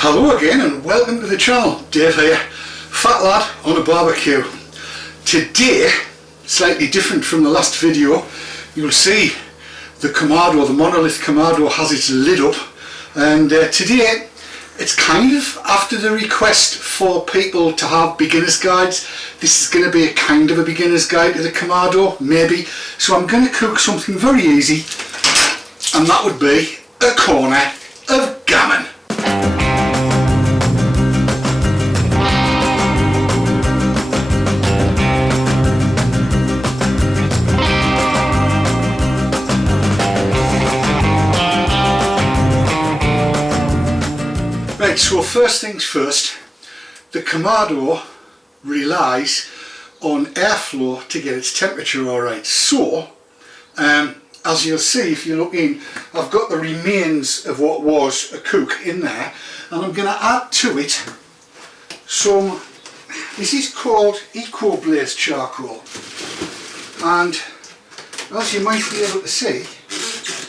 Hello again and welcome to the channel. Dave here, fat lad on a barbecue. Today, slightly different from the last video, you'll see the Kamado, the Monolith Kamado has its lid up, and today it's kind of after the request for people to have beginner's guides. This is going to be a kind of a beginner's guide to the Kamado, maybe. So I'm going to cook something very easy, and that would be a corner of gammon. Right, so first things first, the Kamado relies on airflow to get its temperature alright. So, as you'll see if you look in, I've got the remains of what was a cook in there, and I'm going to add to it some, this is called Eco Blaze charcoal, and as you might be able to see,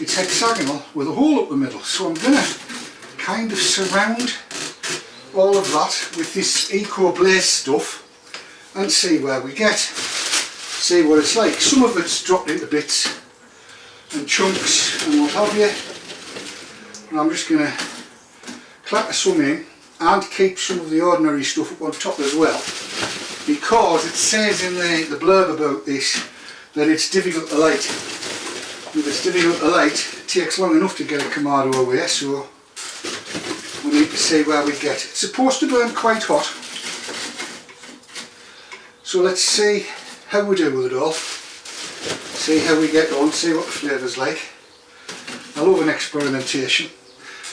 it's hexagonal with a hole up the middle. So I'm going to kind of surround all of that with this Eco Blaze stuff and see where we get, see what it's like. Some of it's dropped into bits and chunks and what have you, and I'm just going to clatter some in and keep some of the ordinary stuff up on top as well, because it says in the blurb about this that it's difficult to light. If it's difficult to light, it takes long enough to get a Kamado away, so we need to see where we get. It's supposed to burn quite hot, so let's see how we do with it all, see how we get on, see what the flavour's like. I love an experimentation.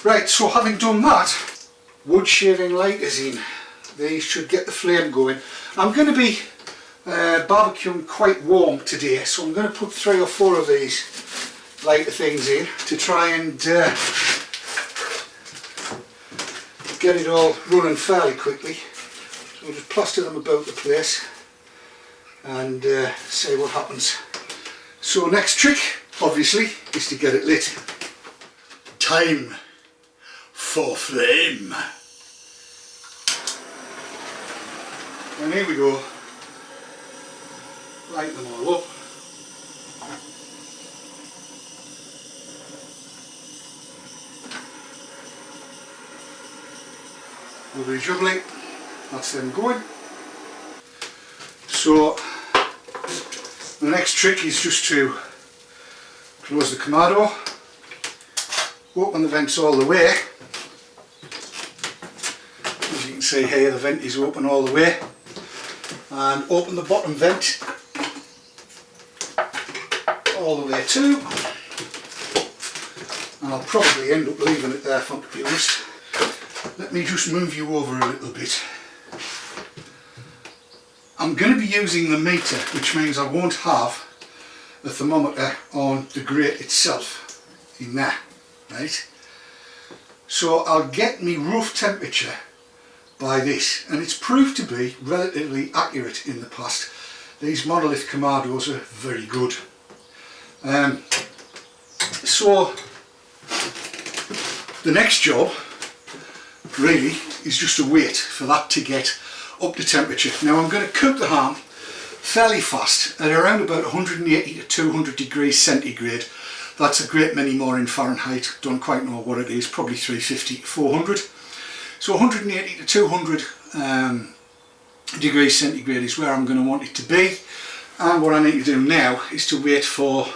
Right, so having done that, wood shaving lighters in. These should get the flame going. I'm going to be barbecuing quite warm today, so I'm going to put 3 or 4 of these lighter things in to try and get it all running fairly quickly. So I'll just plaster them about the place and see what happens. So next trick, obviously, is to get it lit. Time for flame. And here we go. Light them all up. Lovely jubbly, that's them going. So the next trick is just to close the Kamado, open the vents all the way. As you can see here, the vent is open all the way, and open the bottom vent all the way too. And I'll probably end up leaving it there, for to be honest. Let me just move you over a little bit. I'm going to be using the meter, which means I won't have the thermometer on the grate itself in there, right? So I'll get me rough temperature by this, and it's proved to be relatively accurate in the past. These Monolith Kamados are very good. So the next job really is just to wait for that to get up to temperature. Now I'm going to cook the ham fairly fast at around about 180 to 200 degrees centigrade. That's a great many more in Fahrenheit, don't quite know what it is, probably 350 to 400. So 180 to 200 degrees centigrade is where I'm going to want it to be, and what I need to do now is to wait for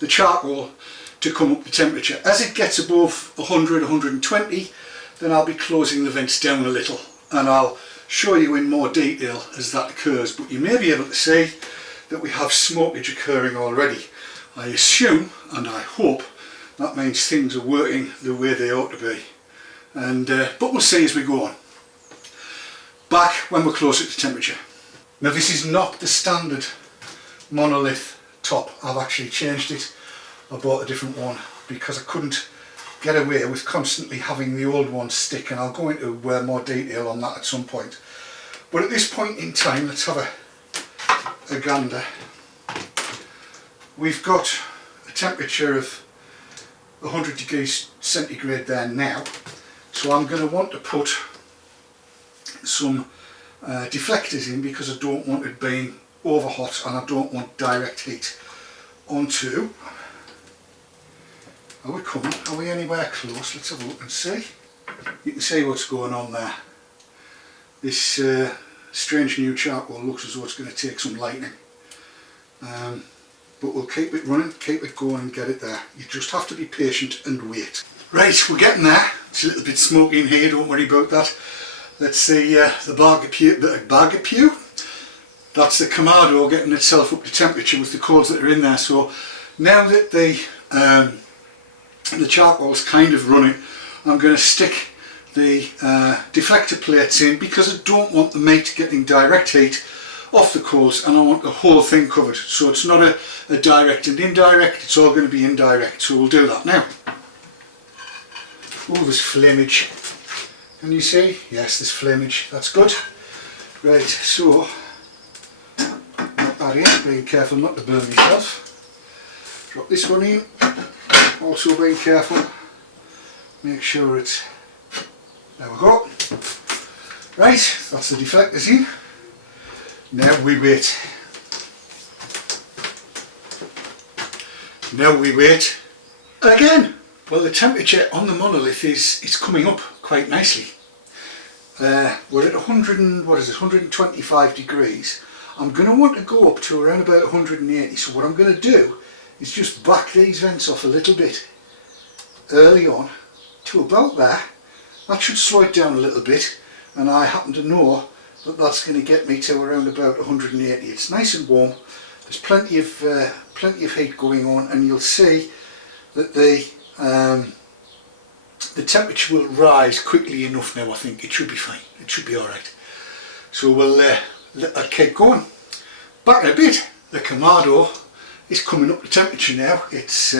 the charcoal to come up to temperature. As it gets above 100, 120, then I'll be closing the vents down a little, and I'll show you in more detail as that occurs, but you may be able to see that we have smokage occurring already. I assume and I hope that means things are working the way they ought to be, and but we'll see as we go on. Back when we're closer to temperature. Now this is not the standard Monolith top, I've actually changed it. I bought a different one because I couldn't get away with constantly having the old one stick, and I'll go into more detail on that at some point. But at this point in time, let's have a gander. We've got a temperature of 100 degrees centigrade there now, So I'm going to want to put some deflectors in because I don't want it being over hot and I don't want direct heat onto. Are we coming? Are we anywhere close? Let's have a look and see. You can see what's going on there. This strange new charcoal looks as though it's going to take some lightning. But we'll keep it running, keep it going and get it there. You just have to be patient and wait. Right, we're getting there. It's a little bit smoky in here, don't worry about that. Let's see the BBQ. That's the Kamado getting itself up to temperature with the coals that are in there. So now that the charcoal's kind of running, I'm going to stick the deflector plates in because I don't want the meat getting direct heat off the coals and I want the whole thing covered. So it's not a direct and indirect, it's all going to be indirect. So we'll do that now. Oh, there's flammage. Can you see? Yes, there's flammage. That's good. Right, so not that in, being careful not to burn myself. Drop this one in. Also being careful. Make sure it's, there we go. Right, that's the deflectors in. Now we wait. Now we wait again. Well, the temperature on the Monolith is coming up quite nicely. We're at 125 degrees. I'm going to want to go up to around about 180. So what I'm going to do is just back these vents off a little bit early on to about there. That should slow it down a little bit, and I happen to know that that's going to get me to around about 180. It's nice and warm. There's plenty of heat going on, and you'll see that the temperature will rise quickly enough now. I think it should be fine. It should be all right. So we'll let that keep going. Back in a bit. The Kamado is coming up to temperature now. It's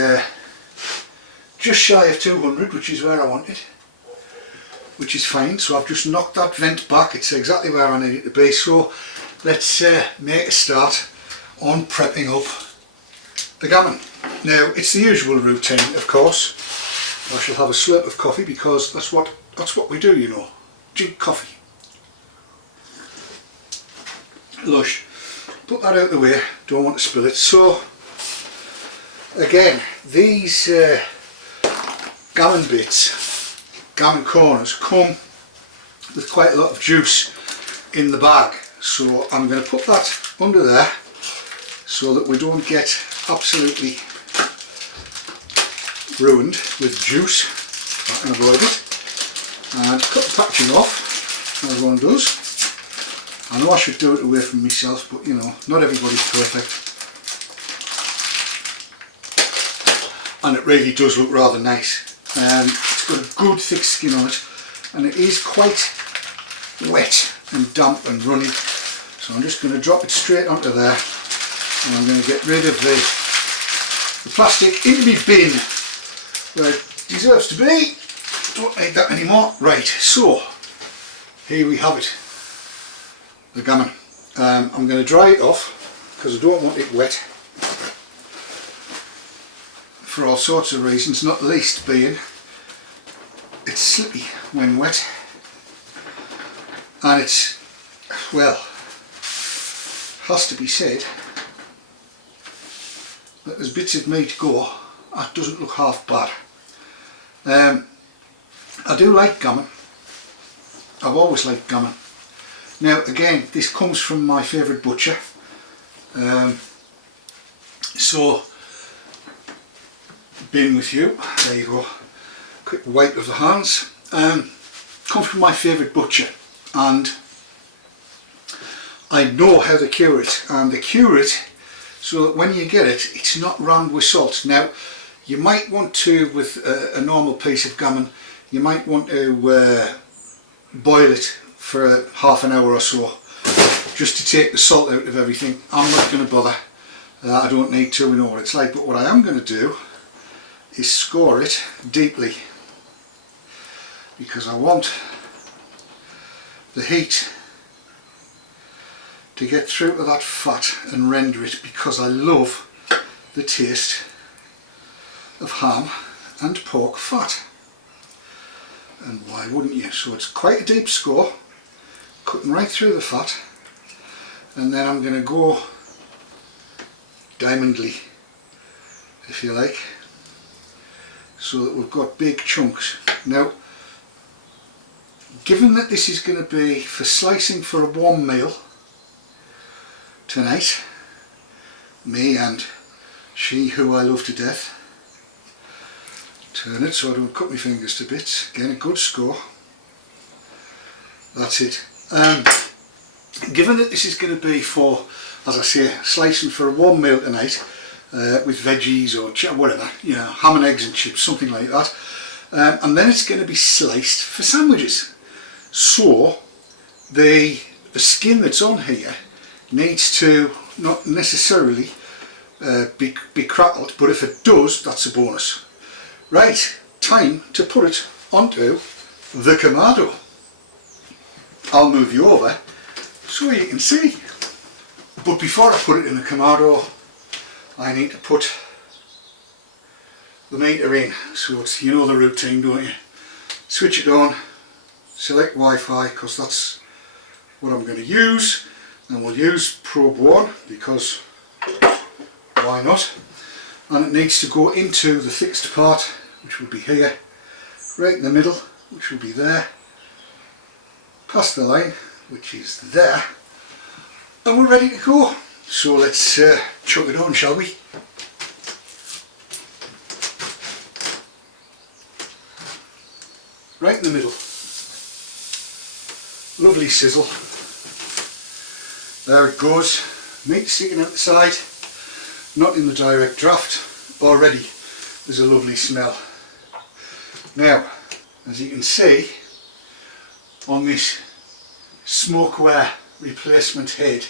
just shy of 200, which is where I want it, which is fine. So I've just knocked that vent back. It's exactly where I need it to be. So let's make a start on prepping up the gammon. Now it's the usual routine, of course. I shall have a slurp of coffee because that's what we do, you know. Drink coffee. Lush. Put that out the way. Don't want to spill it. So again, these gammon bits, gammon corners, come with quite a lot of juice in the bag. So I'm going to put that under there so that we don't get absolutely ruined with juice. I can avoid it. And cut the packaging off, as one does. I know I should do it away from myself, but you know, not everybody's perfect. And it really does look rather nice. It's got a good thick skin on it, and it is quite wet and damp and runny. So I'm just going to drop it straight onto there, and I'm going to get rid of the plastic into my bin where it deserves to be. Don't need that anymore. Right, so here we have it, the gammon. I'm going to dry it off because I don't want it wet for all sorts of reasons, not the least being it's slippy when wet, and it's, well, has to be said that as bits of meat go, that doesn't look half bad. I do like gammon. I've always liked gammon. Now again, this comes from my favourite butcher. So, being with you, there you go. Quick wipe of the hands. Comes from my favourite butcher, and I know how to cure it, and they cure it so that when you get it, it's not rammed with salt. Now, you might want to, with a normal piece of gammon, you might want to boil it for half an hour or so, just to take the salt out of everything. I'm not going to bother. I don't need to, we know what it's like. But what I am going to do is score it deeply, because I want the heat to get through to that fat and render it, because I love the taste of ham and pork fat. and why wouldn't you? So it's quite a deep score, cutting right through the fat, and then I'm going to go diamondly, if you like, so that we've got big chunks. Now, given that this is going to be for slicing for a warm meal tonight, me and she who I love to death, turn it so I don't cut my fingers to bits. Again, a good score. That's it. Given that this is going to be for, as I say, slicing for a warm meal tonight, with veggies or whatever, you know, ham and eggs and chips, something like that, and then it's going to be sliced for sandwiches. So the skin that's on here needs to not necessarily be crackled, but if it does, that's a bonus. Right, time to put it onto the Kamado. I'll move you over so you can see. But before I put it in the Kamado, I need to put the meter in. So it's, you know the routine, don't you? Switch it on, select Wi-Fi, because that's what I'm going to use, and we'll use probe 1 because why not? And it needs to go into the fixed part, which will be here, right in the middle, which will be there, past the line, which is there, and we're ready to go. So let's chuck it on, shall we? Right in the middle. Lovely sizzle. There it goes. Meat sticking out the side, not in the direct draft. Already there's a lovely smell. Now, as you can see on this smokeware replacement head,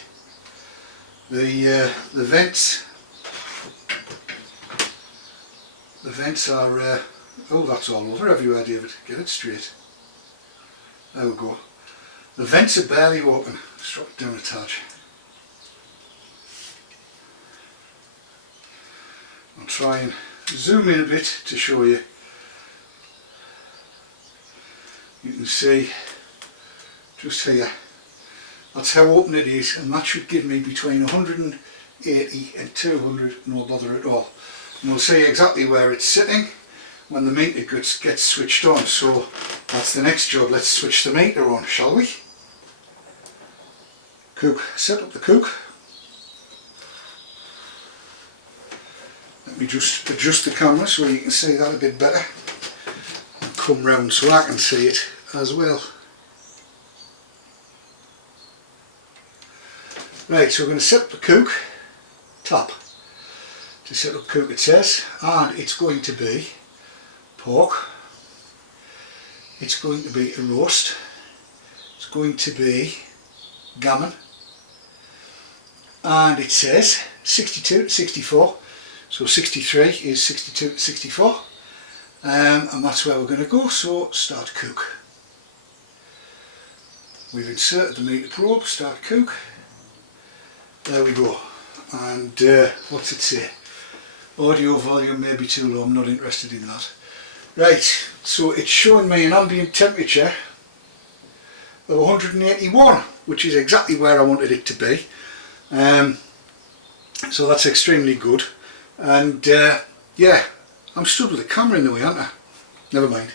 the vents are oh, that's all over everywhere, David, get it straight. There we go. The vents are barely open. Let's drop it down a touch. I'll try and zoom in a bit to show you. You can see just here, that's how open it is, and that should give me between 180 and 200, no bother at all. And we'll see exactly where it's sitting when the meter gets switched on. So that's the next job. Let's switch the meter on, shall we? Cook, set up the cook. Let me just adjust the camera so you can see that a bit better. And come round so I can see it as well. Right, so we're going to set up the cook, top. To set up cook it says, and it's going to be pork, it's going to be a roast, it's going to be gammon, and it says 62 to 64, so 63 is 62 to 64, and that's where we're going to go. So start cook. We've inserted the meter probe, start cook, there we go. And what's it say? Audio volume may be too low, I'm not interested in that. Right, so it's showing me an ambient temperature of 181, which is exactly where I wanted it to be. So that's extremely good. And yeah, I'm stood with the camera in the way, aren't I? Never mind.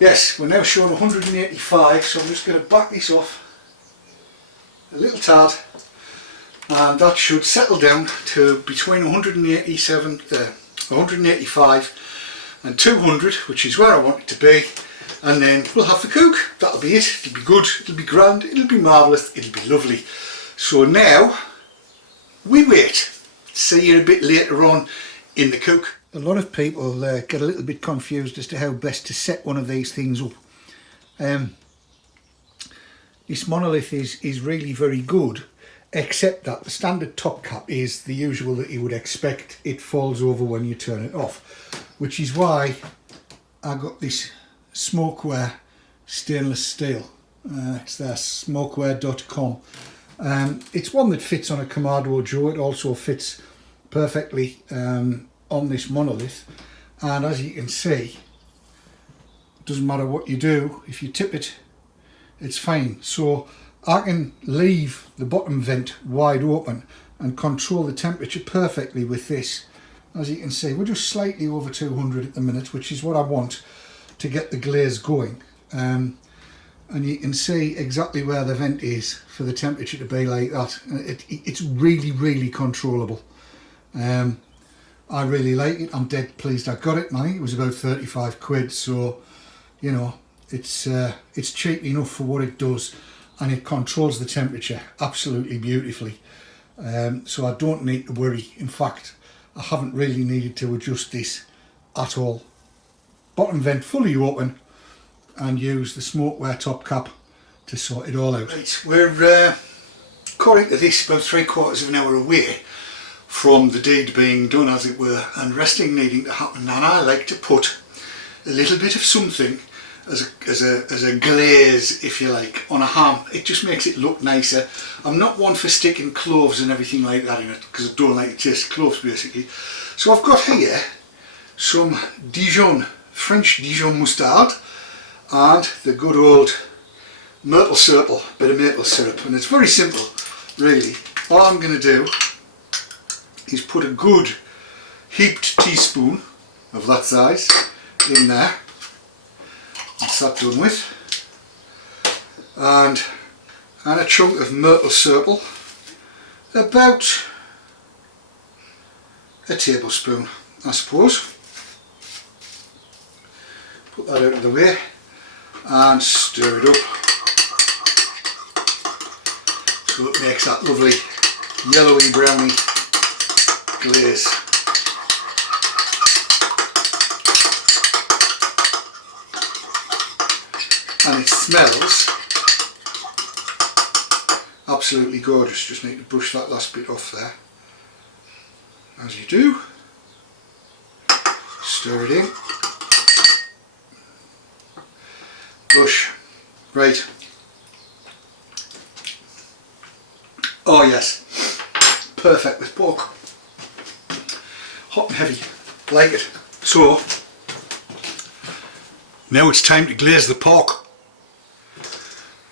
Yes, we're now showing 185, so I'm just going to back this off a little tad, and that should settle down to between 185 and 200, which is where I want it to be, and then we'll have the cook. That'll be it. It'll be good, it'll be grand, it'll be marvellous, it'll be lovely. So now we wait. See you a bit later on in the cook. A lot of people get a little bit confused as to how best to set one of these things up. This Monolith is really very good, except that the standard top cap is the usual that you would expect. It falls over when you turn it off, which is why I got this smokeware stainless steel. It's there, smokeware.com. It's one that fits on a Kamado Joe. It also fits perfectly on this Monolith, and as you can see, doesn't matter what you do, if you tip it, it's fine. So I can leave the bottom vent wide open and control the temperature perfectly with this. As you can see, we're just slightly over 200 at the minute, which is what I want to get the glaze going. And you can see exactly where the vent is for the temperature to be like that. It's really, really controllable. I really like it. I'm dead pleased I got it. I think it was about 35 quid, so you know, it's cheap enough for what it does, and it controls the temperature absolutely beautifully. So I don't need to worry. In fact, I haven't really needed to adjust this at all. Bottom vent fully open, and use the smokeware top cap to sort it all out. Right, we're according to this about 3/4 of an hour away from the deed being done, as it were, and resting needing to happen, and I like to put a little bit of something as a glaze, if you like, on a ham. It just makes it look nicer. I'm not one for sticking cloves and everything like that in it, because I don't like the taste of cloves basically. So I've got here some French Dijon mustard, and the good old maple syrup, bit of maple syrup, and it's very simple really. All I'm going to do is put a good heaped teaspoon of that size in there. That's that done with, and a chunk of maple syrup, about a tablespoon I suppose. Put that out of the way and stir it up so it makes that lovely yellowy browny glaze. And it smells absolutely gorgeous. Just need to brush that last bit off there. As you do, stir it in. Brush. Right. Oh yes, perfect with pork. Hot and heavy, like it. So now it's time to glaze the pork.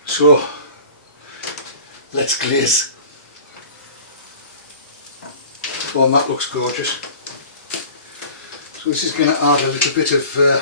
So let's glaze. Oh, and that looks gorgeous. So this is going to add a little bit of flavour.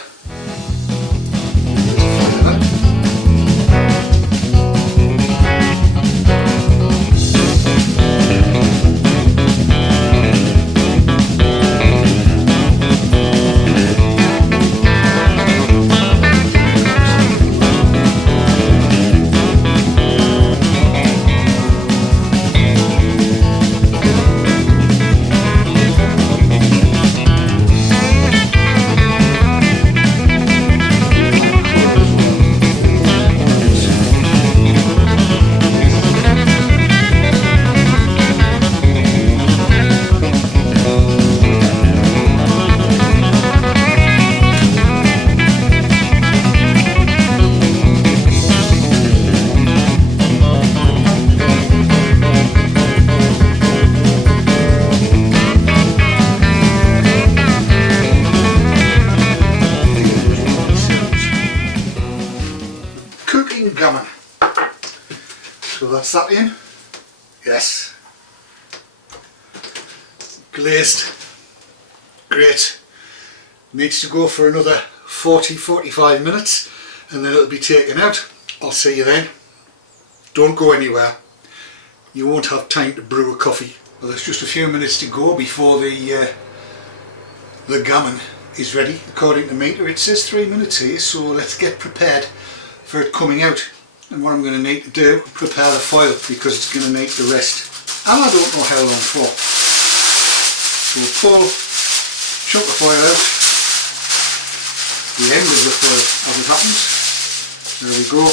Gammon. So that's that in. Yes. Glazed. Great. Needs to go for another 40-45 minutes and then it'll be taken out. I'll see you then. Don't go anywhere. You won't have time to brew a coffee. Well, there's just a few minutes to go before the gammon is ready. According to meter it says 3 minutes here, so let's get prepared for it coming out. And what I'm going to need to do, prepare the foil, because it's going to need the rest, and I don't know how long for. So we'll pull, chunk the foil out, the end of the foil as it happens. There we go.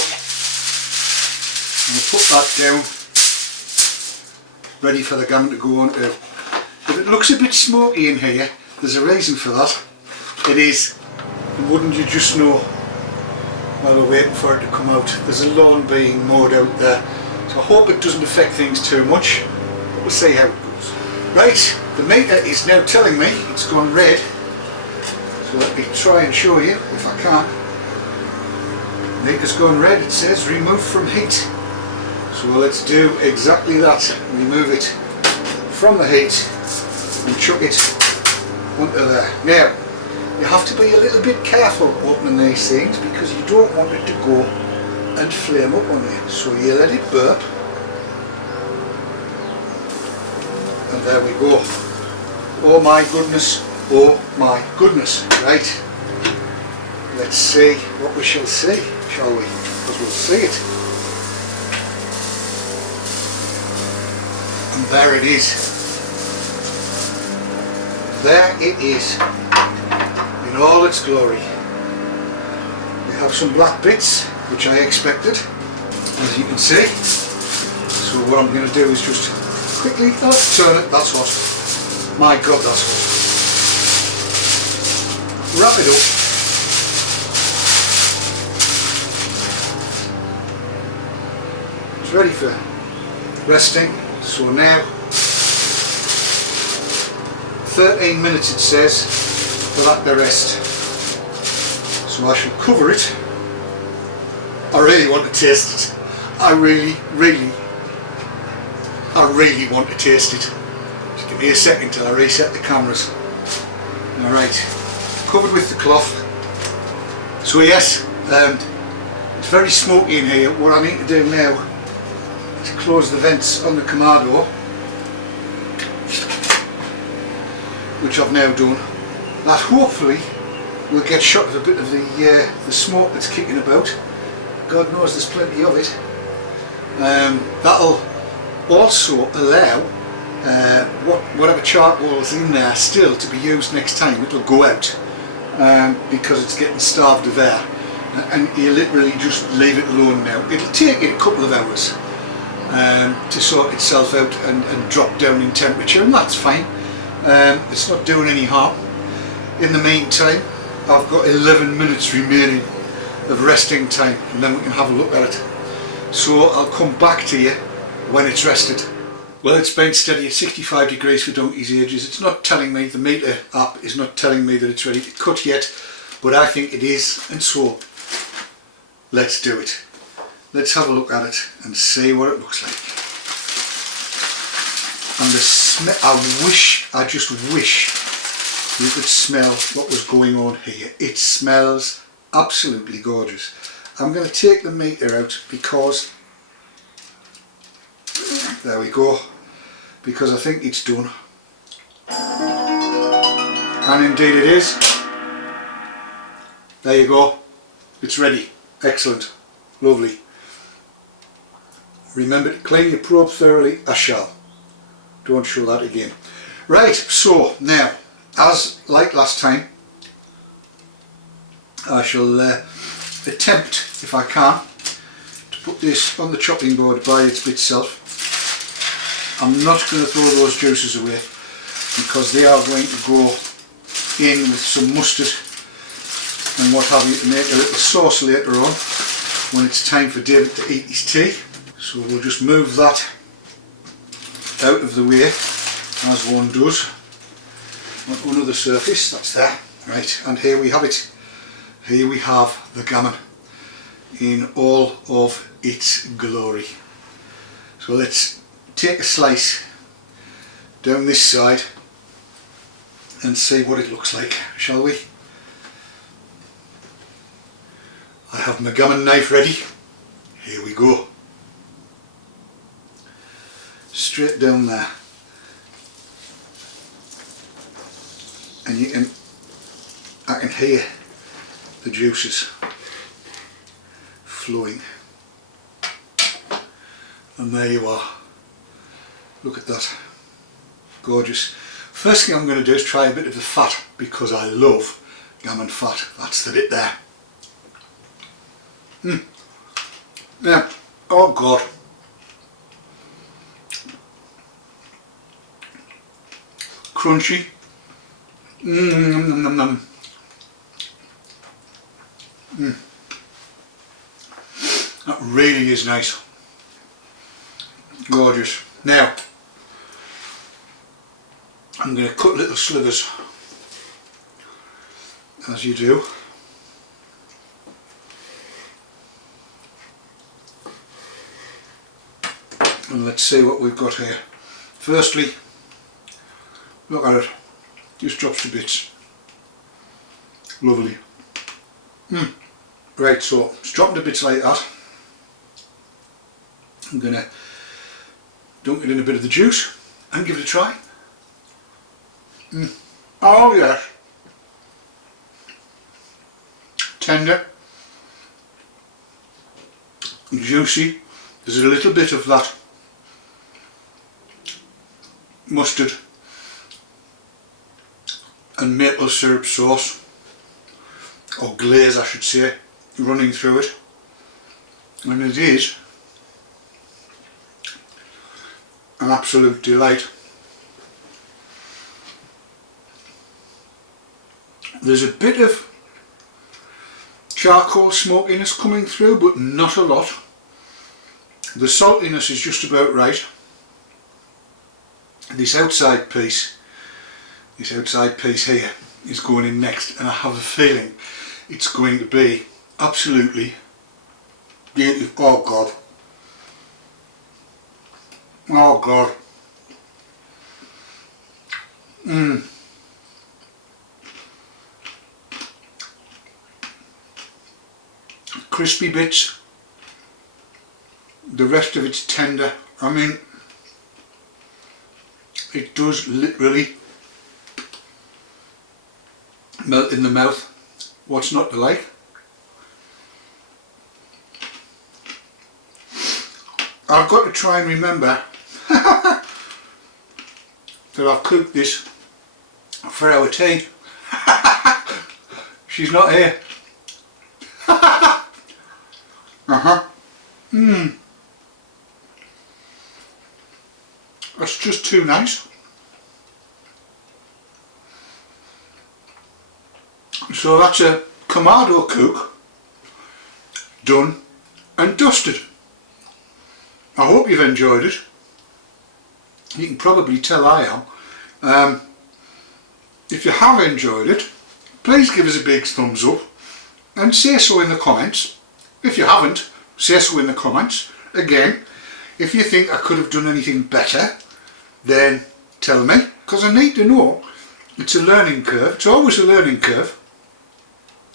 And I'll put that down, ready for the gammon to go on to. If it looks a bit smoky in here, there's a reason for that. It is, wouldn't you just know, while we're waiting for it to come out. There's a lawn being mowed out there, so I hope it doesn't affect things too much, but we'll see how it goes. Right, the meter is now telling me it's gone red, so let me try and show you if I can. Meat has gone red, it says remove from heat. So let's do exactly that. Remove it from the heat and chuck it onto there. Now, you have to be a little bit careful opening these things because you don't want it to go and flame up on you. So you let it burp. And there we go. Oh my goodness, oh my goodness. Right, let's see what we shall see, shall we? Because we'll see it. And there it is. There it is, in all its glory. We have some black bits, which I expected, as you can see. So what I'm going to do is just quickly turn it. That's hot. My God, that's hot. Wrap it up. It's ready for resting. So now 13 minutes it says for that to rest. So I shall cover it. I really want to taste it. I really want to taste it. Just give me a second till I reset the cameras. Alright, covered with the cloth. So yes, it's very smoky in here. What I need to do now is close the vents on the Kamado, which I've now done. That hopefully will get shot of a bit of the smoke that's kicking about. God knows there's plenty of it. That'll also allow whatever charcoal's in there still to be used next time. It'll go out because it's getting starved of air, and you literally just leave it alone now. It'll take it a couple of hours to sort itself out and drop down in temperature, and that's fine. It's not doing any harm. In the meantime, I've got 11 minutes remaining of resting time, and then we can have a look at it. So I'll come back to you when it's rested. Well, it's been steady at 65 degrees for donkey's ages. It's not telling me, the meter app is not telling me that it's ready to cut yet, but I think it is, and so let's do it. Let's have a look at it and see what it looks like. And the smell, I just wish you could smell what was going on here. It smells absolutely gorgeous. I'm going to take the meter out because, there we go, because I think it's done. And indeed it is. There you go. It's ready. Excellent. Lovely. Remember to clean your probe thoroughly. I shall. Don't show that again. Right, so now, as like last time, I shall attempt, if I can, to put this on the chopping board by its bit self. I'm not going to throw those juices away because they are going to go in with some mustard and what have you to make a little sauce later on when it's time for David to eat his tea. So we'll just move that out of the way as one does on another surface. That's there. Right, and here we have it. Here we have the gammon in all of its glory. So let's take a slice down this side and see what it looks like, shall we? I have my gammon knife ready. Here we go. Straight down there. And I can hear the juices flowing. And there you are. Look at that. Gorgeous. First thing I'm going to do is try a bit of the fat because I love gammon fat. That's the bit there. Now, oh God. Crunchy. That really is nice. Gorgeous. Now, I'm going to cut little slivers, as you do. And let's see what we've got here. Firstly, look at it, just drops to bits. Lovely. Right, so it's dropping to bits like that. I'm going to dunk it in a bit of the juice and give it a try. Oh yes. Tender, juicy. There's a little bit of that mustard and maple syrup sauce, or glaze I should say, running through it, and it is an absolute delight. There's a bit of charcoal smokiness coming through, but not a lot. The saltiness is just about right. This outside piece here is going in next, and I have a feeling it's going to be absolutely beautiful. Oh God. Oh God. Crispy bits, the rest of it's tender. I mean, it does literally melt in the mouth. What's not to like? I've got to try and remember that I've cooked this for our tea. She's not here. That's just too nice. So that's a Kamado cook done and dusted. I hope you've enjoyed it. You can probably tell I am. If you have enjoyed it, please give us a big thumbs up and say so in the comments. If you haven't, say so in the comments. Again, if you think I could have done anything better, then tell me, because I need to know. It's a learning curve. It's always a learning curve.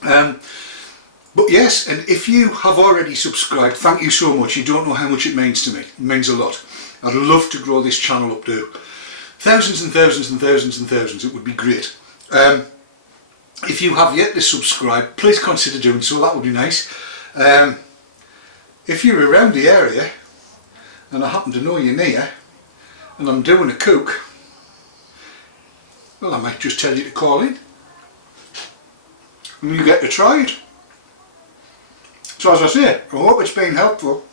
But yes, and if you have already subscribed, thank you so much. You don't know how much it means to me. It means a lot. I'd love to grow this channel up to thousands and thousands and thousands and thousands. It would be great. If you have yet to subscribe, please consider doing so. That would be nice. If you're around the area and I happen to know you're near and I'm doing a cook, well, I might just tell you to call in and you get to try it. So as I say, I hope it's been helpful.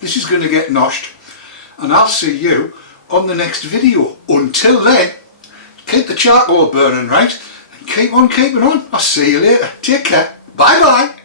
This is going to get noshed and I'll see you on the next video. Until then, keep the charcoal burning right and keep on keeping on. I'll see you later. Take care. Bye bye.